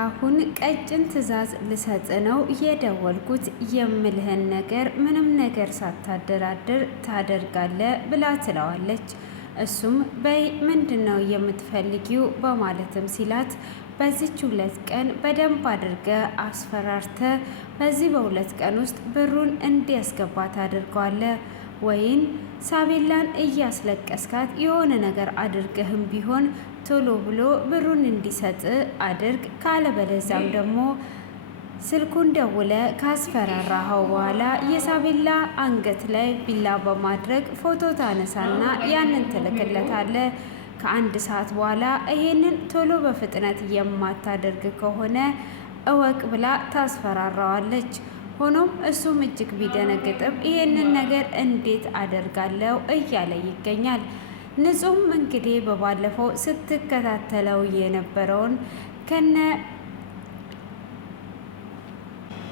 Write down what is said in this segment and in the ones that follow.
አሁን ቀጭን ትዕዛዝ ልሰጥ ነው የደወልኩት። የምልህን ነገር ምንም ነገር ሳታደራድር ታደርጋለህ ብላ ትለዋለች። እሱም በይ ምንድን ነው የምትፈልጊው በማለትም ሲላት በዚች 2 ቀን በደንብ አድርገ አስፈራርተ በዚህ በ2 ቀን ውስጥ ብሩን እንዲያስገባ ታደርገዋለህ ወይን ሳቤላን እያስለቀስካት የሆነ ነገር አድርገህም ቢሆን ቶሎ ብሎ ብሩን እንዲሰጥ አድርግ። ካለበለዚያም ደግሞ ስልኩን ደውለ ካስፈራራኸው በኋላ የሳቤላ አንገት ላይ ቢላ በማድረግ ፎቶ ታነሳና ያንን ትልክለታለ። ከ1 ሰዓት በኋላ ይሄንን ቶሎ በፍጥነት የማታደርግ ከሆነ እወቅ ብላ ታስፈራራዋለች። ሆኖም እሱም እጅግ ቢደነግጥም ይሄንን ነገር እንዴት አደርጋለሁ እያለ ይገኛል። ንጹም እንግዲህ በባለፈው ስትከታተለው የነበረውን ከነ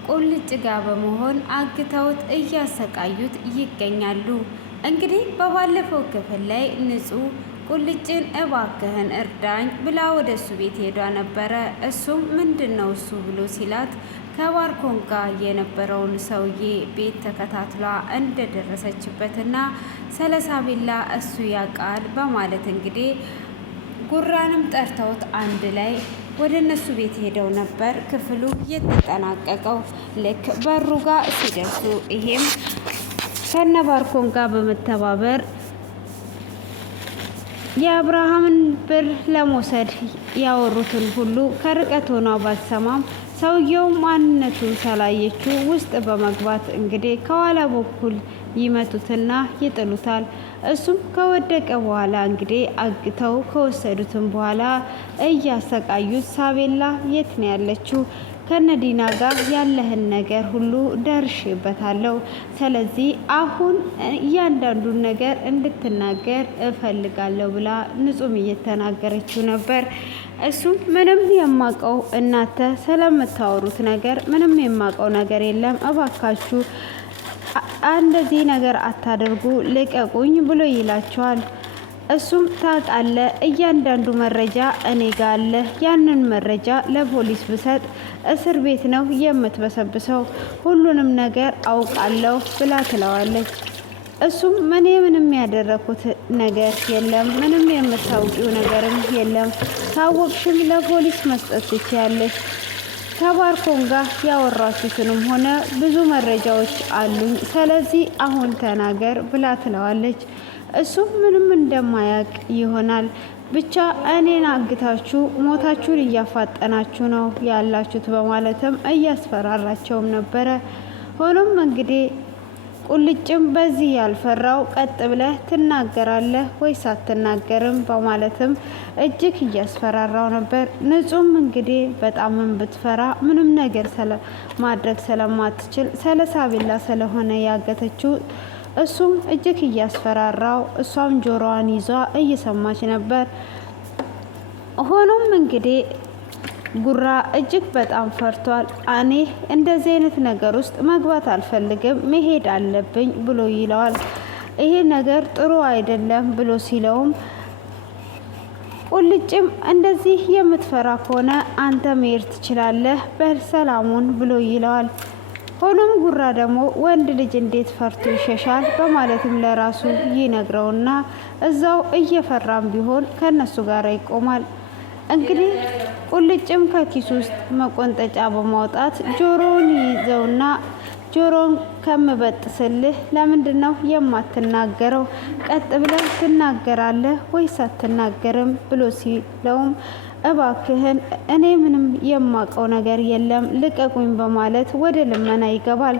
ቁልጭ ጋር በመሆን አግተውት እያሰቃዩት ይገኛሉ። እንግዲህ በባለፈው ክፍል ላይ ንጹህ ቁልጭን እባክህን እርዳኝ ብላ ወደ እሱ ቤት ሄዷ ነበረ። እሱም ምንድን ነው እሱ ብሎ ሲላት ከባርኮን ጋር የነበረውን ሰውዬ ቤት ተከታትሏ እንደደረሰችበትና ስለ ሳቤላ እሱ ያውቃል በማለት እንግዲህ ጉራንም ጠርተውት አንድ ላይ ወደ እነሱ ቤት ሄደው ነበር ክፍሉ የተጠናቀቀው። ልክ በሩ ጋር ሲደርሱ ይሄም ከነ ባርኮን ጋር በመተባበር የአብርሃምን ብር ለመውሰድ ያወሩትን ሁሉ ከርቀት ሆኗ ባትሰማም ሰውየው ማንነቱን ስላየችው ውስጥ በመግባት እንግዲህ ከኋላ በኩል ይመቱትና ይጥሉታል። እሱም ከወደቀ በኋላ እንግዲህ አግተው ከወሰዱትም በኋላ እያሰቃዩት ሳቤላ የት ነው ያለችው? ከነዲና ጋር ያለህን ነገር ሁሉ ደርሼበታለሁ። ስለዚህ አሁን እያንዳንዱን ነገር እንድትናገር እፈልጋለሁ ብላ ንጹም እየተናገረችው ነበር። እሱም ምንም የማቀው እናንተ ስለምታወሩት ነገር ምንም የማቀው ነገር የለም፣ እባካችሁ እንደዚህ ነገር አታደርጉ፣ ልቀቁኝ ብሎ ይላቸዋል። እሱም ታውቃለህ እያንዳንዱ መረጃ እኔ ጋር አለ፣ ያንን መረጃ ለፖሊስ ብሰጥ እስር ቤት ነው የምትበሰብሰው፣ ሁሉንም ነገር አውቃለሁ ብላ ትለዋለች። እሱም ምንም ያደረኩት ነገር የለም፣ ምንም የምታውቂው ነገርም የለም፣ ካወቅሽም ለፖሊስ መስጠት ትችያለሽ፣ ከባርኮን ጋር ያወራችሁትንም ሆነ ብዙ መረጃዎች አሉኝ፣ ስለዚህ አሁን ተናገር ብላ ትለዋለች። እሱም ምንም እንደማያውቅ ይሆናል፣ ብቻ እኔን አግታችሁ ሞታችሁን እያፋጠናችሁ ነው ያላችሁት በማለትም እያስፈራራቸውም ነበረ። ሆኖም እንግዲህ ቁልጭም በዚህ ያልፈራው ቀጥ ብለህ ትናገራለህ ወይስ አትናገርም በማለትም እጅግ እያስፈራራው ነበር። ንጹም እንግዲህ በጣምም ብትፈራ ምንም ነገር ማድረግ ስለማትችል ስለ ሳቤላ ስለሆነ ያገተችው እሱም እጅግ እያስፈራራው እሷም ጆሮዋን ይዟ እየሰማች ነበር። ሆኖም እንግዲህ ጉራ እጅግ በጣም ፈርቷል። እኔ እንደዚህ አይነት ነገር ውስጥ መግባት አልፈልግም፣ መሄድ አለብኝ ብሎ ይለዋል። ይሄ ነገር ጥሩ አይደለም ብሎ ሲለውም ቁልጭም እንደዚህ የምትፈራ ከሆነ አንተ መሄድ ትችላለህ በሰላሙን ብሎ ይለዋል። ሆኖም ጉራ ደግሞ ወንድ ልጅ እንዴት ፈርቶ ይሸሻል በማለትም ለራሱ ይነግረውና እዛው እየፈራም ቢሆን ከነሱ ጋር ይቆማል። እንግዲህ ቁልጭም ከኪሱ ውስጥ መቆንጠጫ በማውጣት ጆሮውን ይዘውና ጆሮን ከምበጥስልህ ለምንድን ነው የማትናገረው? ቀጥ ብለህ ትናገራለህ ወይስ አትናገርም ብሎ ሲለውም እባክህን እኔ ምንም የማውቀው ነገር የለም ልቀቁኝ በማለት ወደ ልመና ይገባል።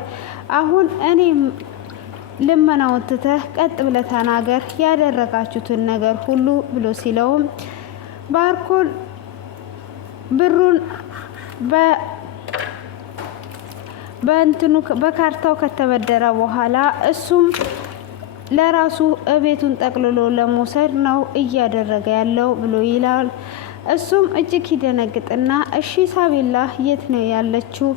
አሁን እኔ ልመናውን ትተህ ቀጥ ብለህ ተናገር ያደረጋችሁትን ነገር ሁሉ ብሎ ሲለውም ባርኮን ብሩን በእንትኑ በካርታው ከተበደረ በኋላ እሱም ለራሱ እቤቱን ጠቅልሎ ለመውሰድ ነው እያደረገ ያለው ብሎ ይላል። እሱም እጅግ ይደነግጥና እሺ ሳቤላ የት ነው ያለችው?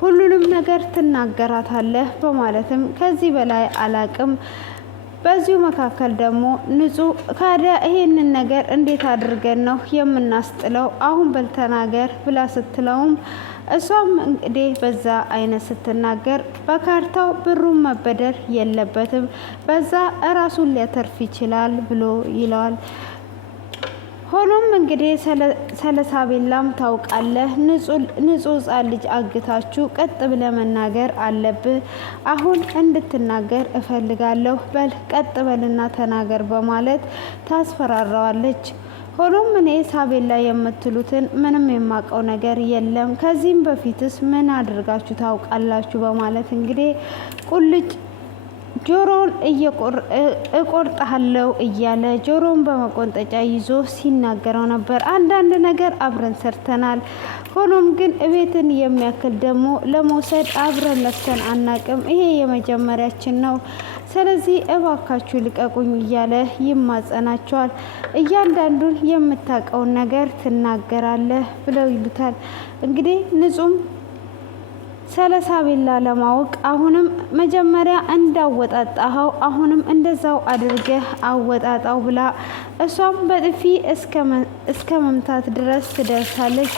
ሁሉንም ነገር ትናገራታለህ በማለትም ከዚህ በላይ አላቅም በዚሁ መካከል ደግሞ ንጹህ ካዲያ ይሄንን ነገር እንዴት አድርገን ነው የምናስጥለው? አሁን በልተናገር ብላ ስትለውም እሷም እንግዲህ በዛ አይነት ስትናገር በካርታው ብሩን መበደር የለበትም በዛ እራሱን ሊያተርፍ ይችላል ብሎ ይለዋል። ሆኖም እንግዲህ ሰለሳቤላም ታውቃለህ፣ ንጹህ ሕፃን ልጅ አግታችሁ ቀጥ ብለህ መናገር አለብህ። አሁን እንድትናገር እፈልጋለሁ፣ በል ቀጥ በልና ተናገር በማለት ታስፈራራዋለች። ሆኖም እኔ ሳቤላ የምትሉትን ምንም የማውቀው ነገር የለም፣ ከዚህም በፊትስ ምን አድርጋችሁ ታውቃላችሁ? በማለት እንግዲህ ቁልጭ ጆሮን እቆርጣለሁ እያለ ጆሮን በመቆንጠጫ ይዞ ሲናገረው ነበር። አንዳንድ ነገር አብረን ሰርተናል፣ ሆኖም ግን እቤትን የሚያክል ደግሞ ለመውሰድ አብረን ለፍተን አናቅም፣ ይሄ የመጀመሪያችን ነው። ስለዚህ እባካችሁ ልቀቁኝ እያለ ይማጸናቸዋል። እያንዳንዱን የምታውቀውን ነገር ትናገራለህ ብለው ይሉታል። እንግዲህ ንጹም ሰለሳቤላ ለማወቅ አሁንም መጀመሪያ እንዳወጣጣኸው አሁንም እንደዛው አድርገህ አወጣጣው ብላ እሷም በጥፊ እስከ መምታት ድረስ ትደርሳለች።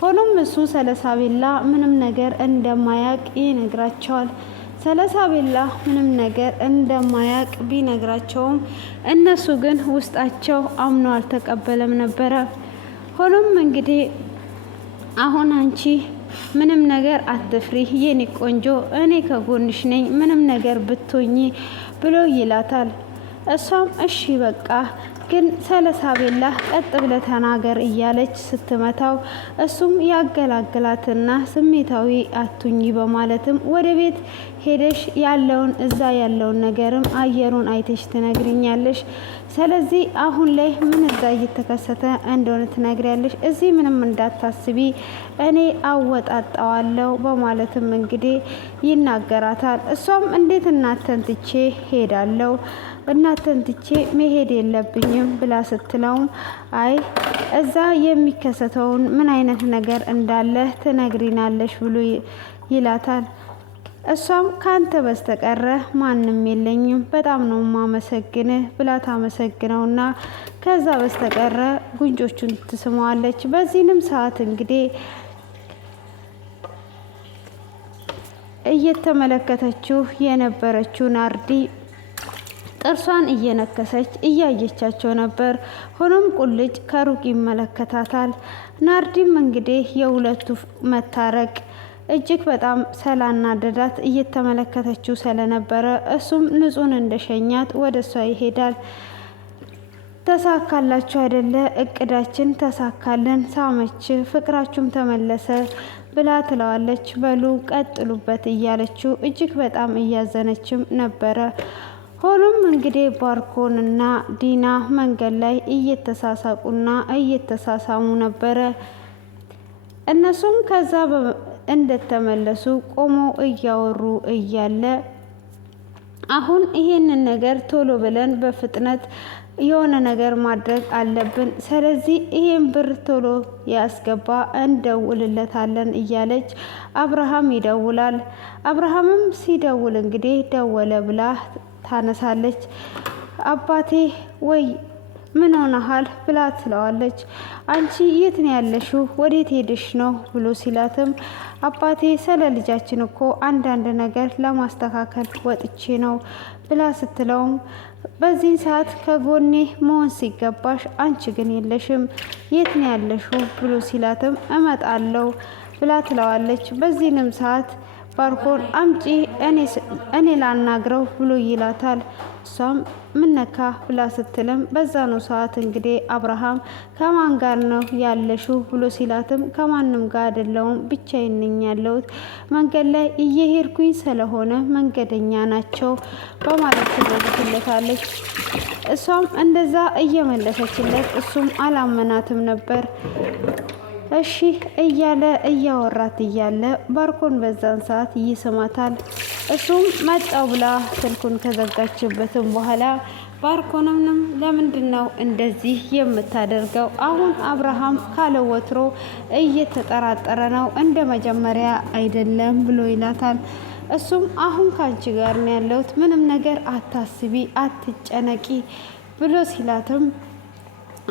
ሆኖም እሱ ሰለሳቤላ ምንም ነገር እንደማያቅ ይነግራቸዋል። ሰለሳቤላ ምንም ነገር እንደማያቅ ቢነግራቸውም እነሱ ግን ውስጣቸው አምኖ አልተቀበለም ነበረ። ሆኖም እንግዲህ አሁን አንቺ ምንም ነገር አትፍሪ የኔ ቆንጆ፣ እኔ ከጎንሽ ነኝ ምንም ነገር ብትሆኚ ብሎ ይላታል። እሷም እሺ በቃ ግን ሰለሳቤላ ቀጥ ብለ ተናገር እያለች ስትመታው እሱም ያገላግላትና ስሜታዊ አቱኝ በማለትም ወደ ቤት ሄደሽ ያለውን እዛ ያለውን ነገርም አየሩን አይተሽ ትነግሪኛለሽ። ስለዚህ አሁን ላይ ምን እዛ እየተከሰተ እንደሆነ ትነግሪያለሽ። እዚህ ምንም እንዳታስቢ እኔ አወጣጣዋለሁ በማለትም እንግዲህ ይናገራታል። እሷም እንዴት እናንተን ትቼ ሄዳለሁ? እናንተን ትቼ መሄድ የለብኝም ብላ ስትለውም አይ እዛ የሚከሰተውን ምን አይነት ነገር እንዳለ ትነግሪናለሽ ብሎ ይላታል። እሷም ካንተ በስተቀረ ማንም የለኝም በጣም ነው ማመሰግንህ ብላ ታመሰግነውና ከዛ በስተቀረ ጉንጮቹን ትስመዋለች። በዚህንም ሰዓት እንግዲህ እየተመለከተችው የነበረችው ናርዲ ጥርሷን እየነከሰች እያየቻቸው ነበር። ሆኖም ቁልጭ ከሩቅ ይመለከታታል። ናርዲም እንግዲህ የሁለቱ መታረቅ እጅግ በጣም ስላናደዳት እየተመለከተችው ስለነበረ እሱም ንጹህን እንደሸኛት ወደ እሷ ይሄዳል። ተሳካላችሁ አይደለ? እቅዳችን ተሳካልን፣ ሳመች፣ ፍቅራችሁም ተመለሰ ብላ ትለዋለች። በሉ ቀጥሉበት እያለችው እጅግ በጣም እያዘነችም ነበረ። ሆኖም እንግዲህ ባርኮንና ዲና መንገድ ላይ እየተሳሳቁና እየተሳሳሙ ነበረ። እነሱም ከዛ እንደተመለሱ ቆመው እያወሩ እያለ አሁን ይሄንን ነገር ቶሎ ብለን በፍጥነት የሆነ ነገር ማድረግ አለብን፣ ስለዚህ ይሄን ብር ቶሎ ያስገባ እንደውልለታለን እያለች አብርሃም ይደውላል። አብርሃምም ሲደውል እንግዲህ ደወለ ብላ ታነሳለች። አባቴ ወይ ምን ሆነሃል ብላ ትለዋለች። አንቺ የት ነው ያለሽው? ወዴት ሄድሽ ነው ብሎ ሲላትም አባቴ ስለ ልጃችን እኮ አንዳንድ ነገር ለማስተካከል ወጥቼ ነው ብላ ስትለውም በዚህን ሰዓት ከጎኔ መሆን ሲገባሽ አንቺ ግን የለሽም፣ የት ነው ያለሽው ብሎ ሲላትም እመጣለሁ ብላ ትለዋለች። በዚህንም ሰዓት ባርኮን አምጪ እኔ ላናግረው ብሎ ይላታል። እሷም ምነካ ብላ ስትልም በዛ ነው ሰዓት እንግዲህ አብርሃም ከማን ጋር ነው ያለሽው ብሎ ሲላትም ከማንም ጋር አይደለሁም ብቻዬን ነኝ ያለሁት፣ መንገድ ላይ እየሄድኩኝ ስለሆነ መንገደኛ ናቸው በማለት ትመልስለታለች። እሷም እንደዛ እየመለሰችለት እሱም አላመናትም ነበር። እሺ እያለ እያወራት እያለ ባርኮን በዛን ሰዓት ይስማታል። እሱም መጣው ብላ ስልኩን ከዘጋችበትም በኋላ ባርኮንንም ለምንድን ነው እንደዚህ የምታደርገው? አሁን አብርሃም ካለ ወትሮ እየተጠራጠረ ነው፣ እንደ መጀመሪያ አይደለም ብሎ ይላታል። እሱም አሁን ካንቺ ጋር ነው ያለሁት፣ ምንም ነገር አታስቢ፣ አትጨነቂ ብሎ ሲላትም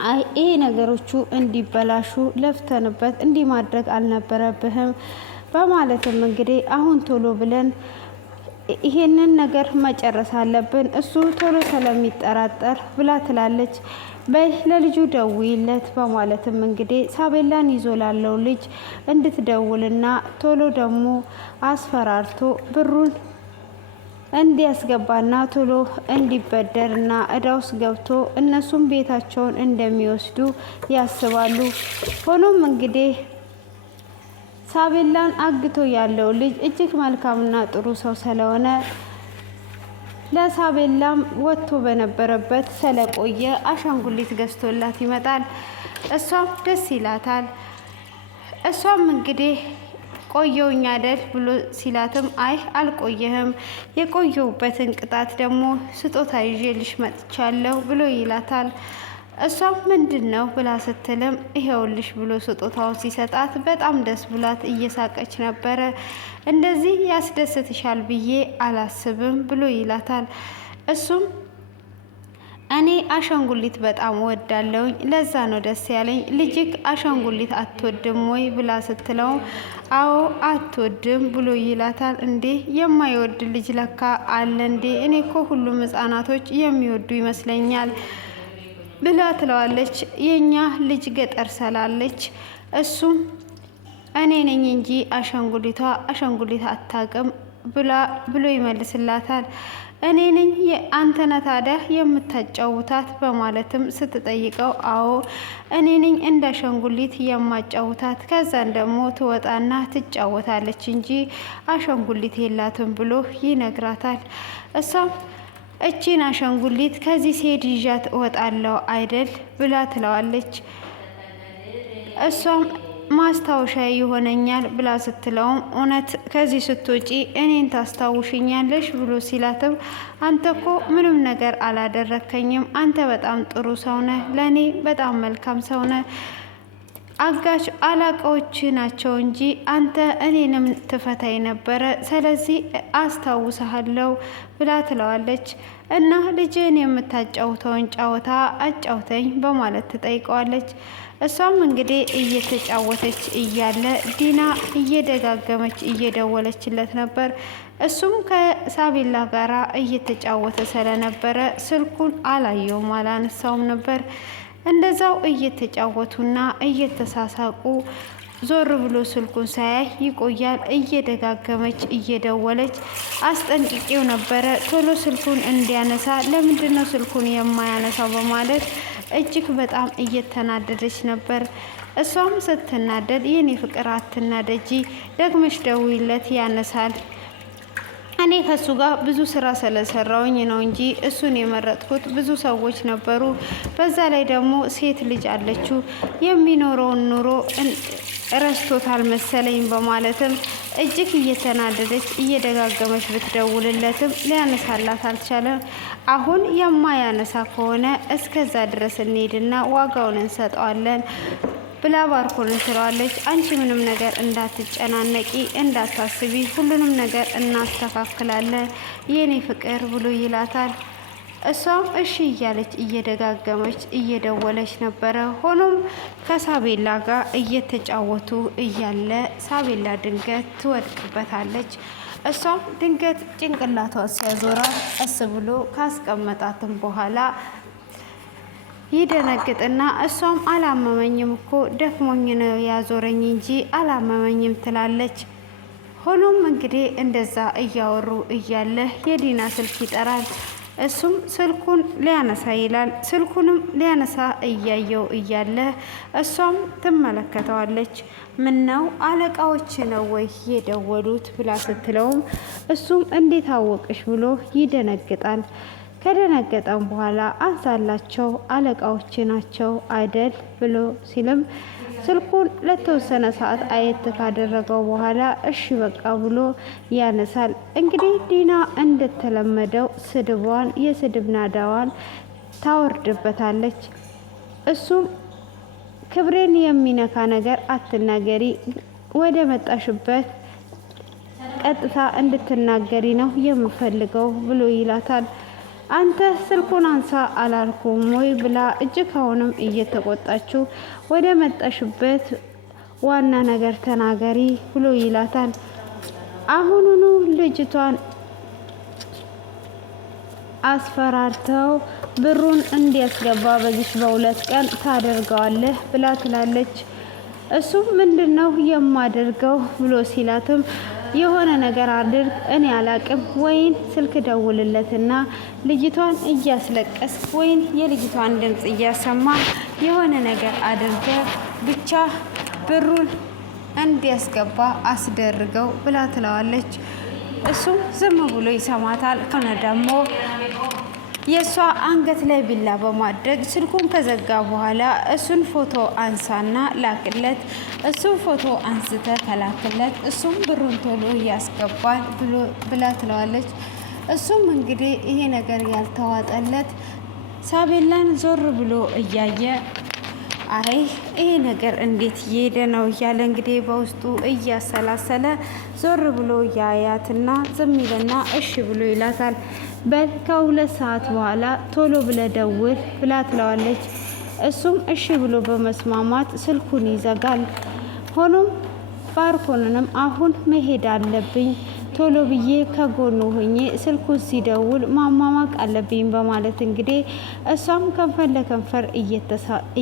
አይ ይሄ ነገሮቹ እንዲበላሹ ለፍተንበት እንዲህ ማድረግ አልነበረብህም በማለትም እንግዲህ አሁን ቶሎ ብለን ይሄንን ነገር መጨረስ አለብን፣ እሱ ቶሎ ስለሚጠራጠር ብላ ትላለች። በይ ለልጁ ደውይለት በማለትም እንግዲህ ሳቤላን ይዞ ላለው ልጅ እንድትደውልና ቶሎ ደግሞ አስፈራርቶ ብሩን እንዲያስገባና ቶሎ እንዲበደርና እዳ ውስጥ ገብቶ እነሱም ቤታቸውን እንደሚወስዱ ያስባሉ። ሆኖም እንግዲህ ሳቤላን አግቶ ያለው ልጅ እጅግ መልካምና ጥሩ ሰው ስለሆነ ለሳቤላም ወጥቶ በነበረበት ስለቆየ አሻንጉሊት ገዝቶላት ይመጣል። እሷም ደስ ይላታል። እሷም እንግዲህ ቆየውኝ አይደል ብሎ ሲላትም አይ አልቆየህም፣ የቆየውበትን ቅጣት ደግሞ ስጦታ ይዤልሽ መጥቻለሁ ብሎ ይላታል። እሷም ምንድን ነው ብላ ስትልም ይሄውልሽ ብሎ ስጦታውን ሲሰጣት በጣም ደስ ብላት እየሳቀች ነበረ። እንደዚህ ያስደስትሻል ብዬ አላስብም ብሎ ይላታል። እሱም እኔ አሻንጉሊት በጣም ወዳለሁኝ፣ ለዛ ነው ደስ ያለኝ። ልጅክ አሻንጉሊት አትወድም ወይ ብላ ስትለው አዎ አትወድም ብሎ ይላታል። እንዴ የማይወድ ልጅ ለካ አለ እንዴ? እኔ እኮ ሁሉም ህጻናቶች የሚወዱ ይመስለኛል ብላ ትለዋለች። የኛ ልጅ ገጠር ስላለች እሱም እኔ ነኝ እንጂ አሻንጉሊቷ አሻንጉሊት አታውቅም ብሎ ይመልስላታል። እኔ ነኝ አንተ ነህ ታዲያ የምታጫውታት በማለትም ስትጠይቀው አዎ እኔ ነኝ እንደ አሻንጉሊት የማጫውታት፣ ከዛን ደግሞ ትወጣና ትጫወታለች እንጂ አሻንጉሊት የላትም ብሎ ይነግራታል። እሷም እቺን አሻንጉሊት ከዚህ ሴት ይዣት እወጣለሁ አይደል ብላ ትለዋለች። እሷም ማስታወሻ ይሆነኛል ብላ ስትለውም እውነት ከዚህ ስትወጪ እኔን ታስታውሽኛለሽ ብሎ ሲላትም አንተ እኮ ምንም ነገር አላደረከኝም፣ አንተ በጣም ጥሩ ሰው ነህ፣ ለእኔ በጣም መልካም ሰው ነህ፣ አጋች አላቃዎች ናቸው እንጂ አንተ እኔንም ትፈታኝ ነበረ፣ ስለዚህ አስታውሰሃለሁ ብላ ትለዋለች። እና ልጅን የምታጫውተውን ጨዋታ አጫውተኝ በማለት ትጠይቀዋለች። እሷም እንግዲህ እየተጫወተች እያለ ዲና እየደጋገመች እየደወለችለት ነበር። እሱም ከሳቤላ ጋራ እየተጫወተ ስለነበረ ስልኩን አላየውም፣ አላነሳውም ነበር። እንደዛው እየተጫወቱና እየተሳሳቁ ዞር ብሎ ስልኩን ሳያይ ይቆያል። እየደጋገመች እየደወለች አስጠንቅቄው ነበረ ቶሎ ስልኩን እንዲያነሳ፣ ለምንድነው ስልኩን የማያነሳው በማለት እጅግ በጣም እየተናደደች ነበር። እሷም ስትናደድ የኔ ፍቅር አትናደጂ፣ ደግመሽ ደውይለት ያነሳል፣ እኔ ከሱ ጋር ብዙ ስራ ስለሰራውኝ ነው እንጂ እሱን የመረጥኩት ብዙ ሰዎች ነበሩ፣ በዛ ላይ ደግሞ ሴት ልጅ አለችው፣ የሚኖረውን ኑሮ ረስቶታል መሰለኝ በማለትም እጅግ እየተናደደች እየደጋገመች ብትደውልለትም ሊያነሳላት አልቻለም። አሁን የማያነሳ ከሆነ እስከዛ ድረስ እንሄድና ዋጋውን እንሰጠዋለን ብላ ባርኮንን ትለዋለች። አንቺ ምንም ነገር እንዳትጨናነቂ፣ እንዳታስቢ፣ ሁሉንም ነገር እናስተካክላለን የኔ ፍቅር ብሎ ይላታል። እሷም እሺ እያለች እየደጋገመች እየደወለች ነበረ። ሆኖም ከሳቤላ ጋር እየተጫወቱ እያለ ሳቤላ ድንገት ትወድቅበታለች። እሷም ድንገት ጭንቅላቷ ሲያዞራ ቀስ ብሎ ካስቀመጣትም በኋላ ይደነግጥና እሷም አላመመኝም እኮ ደክሞኝ ነው ያዞረኝ እንጂ አላመመኝም ትላለች። ሆኖም እንግዲህ እንደዛ እያወሩ እያለ የዲና ስልክ ይጠራል። እሱም ስልኩን ሊያነሳ ይላል። ስልኩንም ሊያነሳ እያየው እያለ እሷም ትመለከተዋለች። ምን ነው አለቃዎች ነው ወይ የደወሉት ብላ ስትለውም እሱም እንዴት አወቅሽ ብሎ ይደነግጣል። ከደነገጠም በኋላ አንሳላቸው አለቃዎች ናቸው አይደል ብሎ ሲልም ስልኩን ለተወሰነ ሰዓት አየት ካደረገው በኋላ እሺ በቃ ብሎ ያነሳል። እንግዲህ ዲና እንደተለመደው ስድቧን የስድብ ናዳዋን ታወርድበታለች። እሱም ክብሬን የሚነካ ነገር አትናገሪ፣ ወደ መጣሽበት ቀጥታ እንድትናገሪ ነው የምፈልገው ብሎ ይላታል። አንተ ስልኩን አንሳ አላልኩም ወይ ብላ እጅግ አሁንም እየተቆጣችው ወደ መጣሽበት ዋና ነገር ተናገሪ ብሎ ይላታል። አሁኑኑ ልጅቷን አስፈራርተው ብሩን እንዲያስገባ በዚህ በ2 ቀን ታደርገዋለህ ብላ ትላለች። እሱም ምንድነው የማደርገው ብሎ ሲላትም የሆነ ነገር አድርግ፣ እኔ አላቅም፣ ወይን ስልክ ደውልለትና ልጅቷን እያስለቀስ ወይን የልጅቷን ድምፅ እያሰማ የሆነ ነገር አድርገ ብቻ ብሩን እንዲያስገባ አስደርገው ብላ ትለዋለች። እሱም ዝም ብሎ ይሰማታል። ከሆነ ደግሞ የእሷ አንገት ላይ ቢላ በማድረግ ስልኩን ከዘጋ በኋላ እሱን ፎቶ አንሳና ላክለት፣ እሱን ፎቶ አንስተ ከላክለት እሱም ብሩን ቶሎ ያስገባል ብላ ትለዋለች። እሱም እንግዲህ ይሄ ነገር ያልተዋጠለት ሳቤላን ዞር ብሎ እያየ አይ ይሄ ነገር እንዴት እየሄደ ነው እያለ እንግዲህ በውስጡ እያሰላሰለ ዞር ብሎ ያያትና ዝም ይልና እሺ ብሎ ይላታል። በል ከ2 ሰዓት በኋላ ቶሎ ብለ ደውል ብላ ትለዋለች። እሱም እሺ ብሎ በመስማማት ስልኩን ይዘጋል። ሆኖም ባርኮንንም አሁን መሄድ አለብኝ ቶሎ ብዬ ከጎኑ ሆኜ ስልኩን ሲደውል ማማማቅ አለብኝ በማለት እንግዲህ እሷም ከንፈር ለከንፈር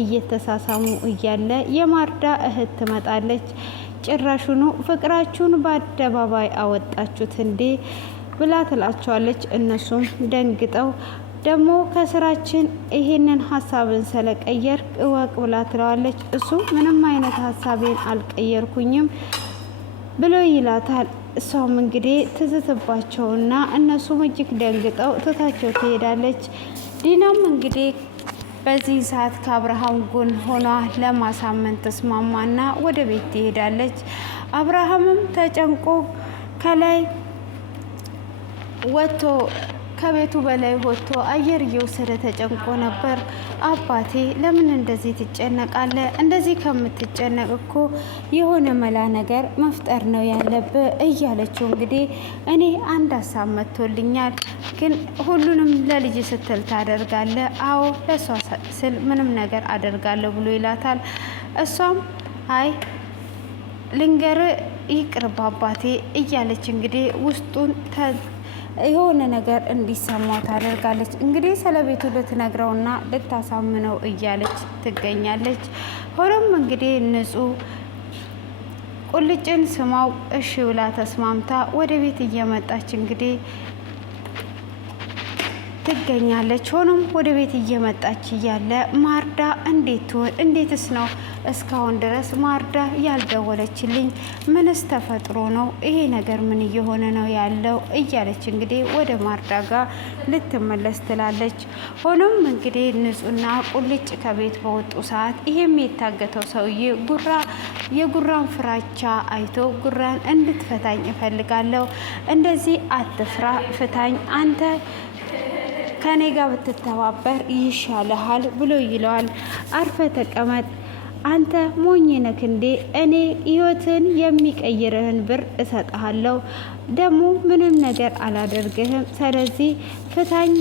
እየተሳሳሙ እያለ የማርዳ እህት ትመጣለች። ጭራሹኑ ፍቅራችሁን በአደባባይ አወጣችሁት እንዴ ብላ ትላቸዋለች። እነሱም ደንግጠው ደግሞ ከስራችን ይሄንን ሀሳብን ስለቀየርክ እወቅ ብላ ትለዋለች። እሱ ምንም አይነት ሀሳቤን አልቀየርኩኝም ብሎ ይላታል። እሷም እንግዲህ ትዝትባቸውና እነሱም እጅግ ደንግጠው ትታቸው ትሄዳለች። ዲናም እንግዲህ በዚህ ሰዓት ከአብርሃም ጎን ሆኗ ለማሳመን ተስማማና ወደ ቤት ትሄዳለች። አብርሃምም ተጨንቆ ከላይ ወጥቶ ከቤቱ በላይ ወጥቶ አየር እየወሰደ ተጨንቆ ነበር። አባቴ ለምን እንደዚህ ትጨነቃለህ? እንደዚህ ከምትጨነቅ እኮ የሆነ መላ ነገር መፍጠር ነው ያለብህ እያለችው እንግዲህ እኔ አንድ ሀሳብ መጥቶልኛል፣ ግን ሁሉንም ለልጅ ስትል ታደርጋለህ? አዎ ለሷ ስል ምንም ነገር አደርጋለሁ ብሎ ይላታል። እሷም አይ ልንገር ይቅርብ አባቴ እያለች እንግዲህ ውስጡን የሆነ ነገር እንዲሰማው ታደርጋለች። እንግዲህ ስለቤቱ ልትነግረውና ልታሳምነው እያለች ትገኛለች። ሆኖም እንግዲህ ንጹህ ቁልጭን ስማው እሺ ብላ ተስማምታ ወደ ቤት እየመጣች እንግዲህ ትገኛለች። ሆኖም ወደ ቤት እየመጣች እያለ ማርዳ እንዴትስ ነው እስካሁን ድረስ ማርዳ ያልደወለችልኝ? ምንስ ተፈጥሮ ነው? ይሄ ነገር ምን እየሆነ ነው ያለው? እያለች እንግዲህ ወደ ማርዳ ጋር ልትመለስ ትላለች። ሆኖም እንግዲህ ንጹህና ቁልጭ ከቤት በወጡ ሰዓት ይሄም የታገተው ሰውዬ የጉራን ፍራቻ አይቶ ጉራን እንድትፈታኝ እፈልጋለሁ፣ እንደዚህ አትፍራ፣ ፍታኝ፣ አንተ ከኔ ጋር ብትተባበር ይሻልሃል ብሎ ይለዋል። አርፈ ተቀመጥ አንተ ሞኝ ነክ እንዴ? እኔ ህይወትን የሚቀይርህን ብር እሰጥሃለሁ፣ ደግሞ ምንም ነገር አላደርግህም። ስለዚህ ፍታኝ፣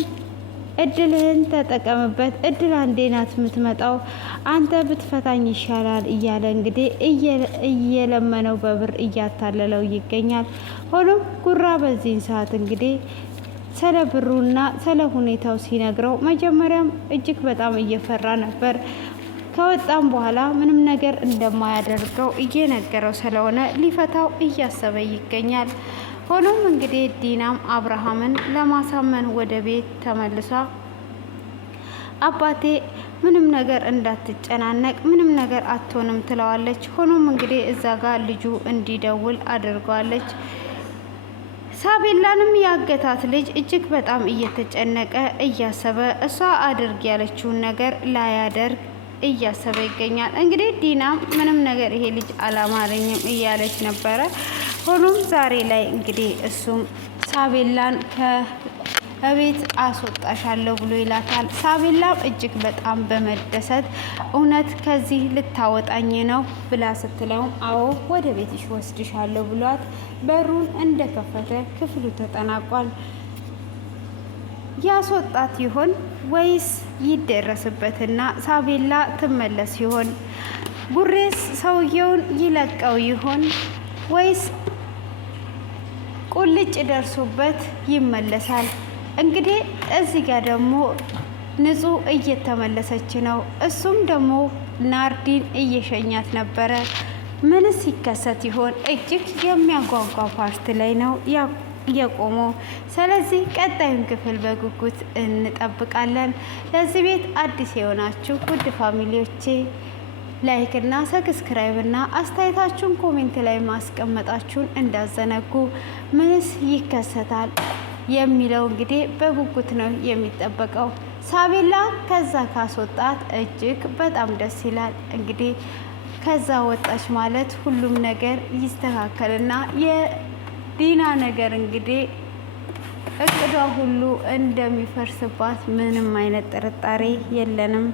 እድልህን ተጠቀምበት። እድል አንዴ ናት የምትመጣው፣ አንተ ብትፈታኝ ይሻላል እያለ እንግዲህ እየለመነው በብር እያታለለው ይገኛል። ሆኖም ጉራ በዚህን ሰዓት እንግዲህ ስለ ብሩና ስለ ሁኔታው ሲነግረው መጀመሪያም እጅግ በጣም እየፈራ ነበር። ከወጣም በኋላ ምንም ነገር እንደማያደርገው እየነገረው ስለሆነ ሊፈታው እያሰበ ይገኛል። ሆኖም እንግዲህ ዲናም አብርሃምን ለማሳመን ወደ ቤት ተመልሷ አባቴ ምንም ነገር እንዳትጨናነቅ፣ ምንም ነገር አትሆንም ትለዋለች። ሆኖም እንግዲህ እዛ ጋር ልጁ እንዲደውል አድርገዋለች። ሳቤላንም ያገታት ልጅ እጅግ በጣም እየተጨነቀ እያሰበ እሷ አድርግ ያለችውን ነገር ላያደርግ እያሰበ ይገኛል። እንግዲህ ዲናም ምንም ነገር ይሄ ልጅ አላማረኝም እያለች ነበረ። ሆኖም ዛሬ ላይ እንግዲህ እሱም ሳቤላን እቤት አስወጣሻለሁ ብሎ ይላታል። ሳቤላም እጅግ በጣም በመደሰት እውነት ከዚህ ልታወጣኝ ነው ብላ ስትለውም አዎ ወደ ቤትሽ ወስድሻለሁ ብሏት በሩን እንደከፈተ ክፍሉ ተጠናቋል። ያስወጣት ይሆን ወይስ ይደረስበትና ሳቤላ ትመለስ ይሆን? ጉሬስ ሰውየውን ይለቀው ይሆን ወይስ ቁልጭ ደርሶበት ይመለሳል? እንግዲህ እዚህ ጋር ደግሞ ንጹህ እየተመለሰች ነው። እሱም ደግሞ ናርዲን እየሸኛት ነበረ። ምንስ ይከሰት ይሆን? እጅግ የሚያጓጓ ፓርት ላይ ነው የቆመው። ስለዚህ ቀጣዩን ክፍል በጉጉት እንጠብቃለን። ለዚህ ቤት አዲስ የሆናችሁ ውድ ፋሚሊዎቼ ላይክ እና ሰብስክራይብ እና አስተያየታችሁን ኮሜንት ላይ ማስቀመጣችሁን እንዳዘነጉ። ምንስ ይከሰታል የሚለው እንግዲህ በጉጉት ነው የሚጠበቀው። ሳቤላ ከዛ ካስወጣት እጅግ በጣም ደስ ይላል። እንግዲህ ከዛ ወጣች ማለት ሁሉም ነገር ይስተካከልና የዲና ነገር እንግዲህ እቅዷ ሁሉ እንደሚፈርስባት ምንም አይነት ጥርጣሬ የለንም።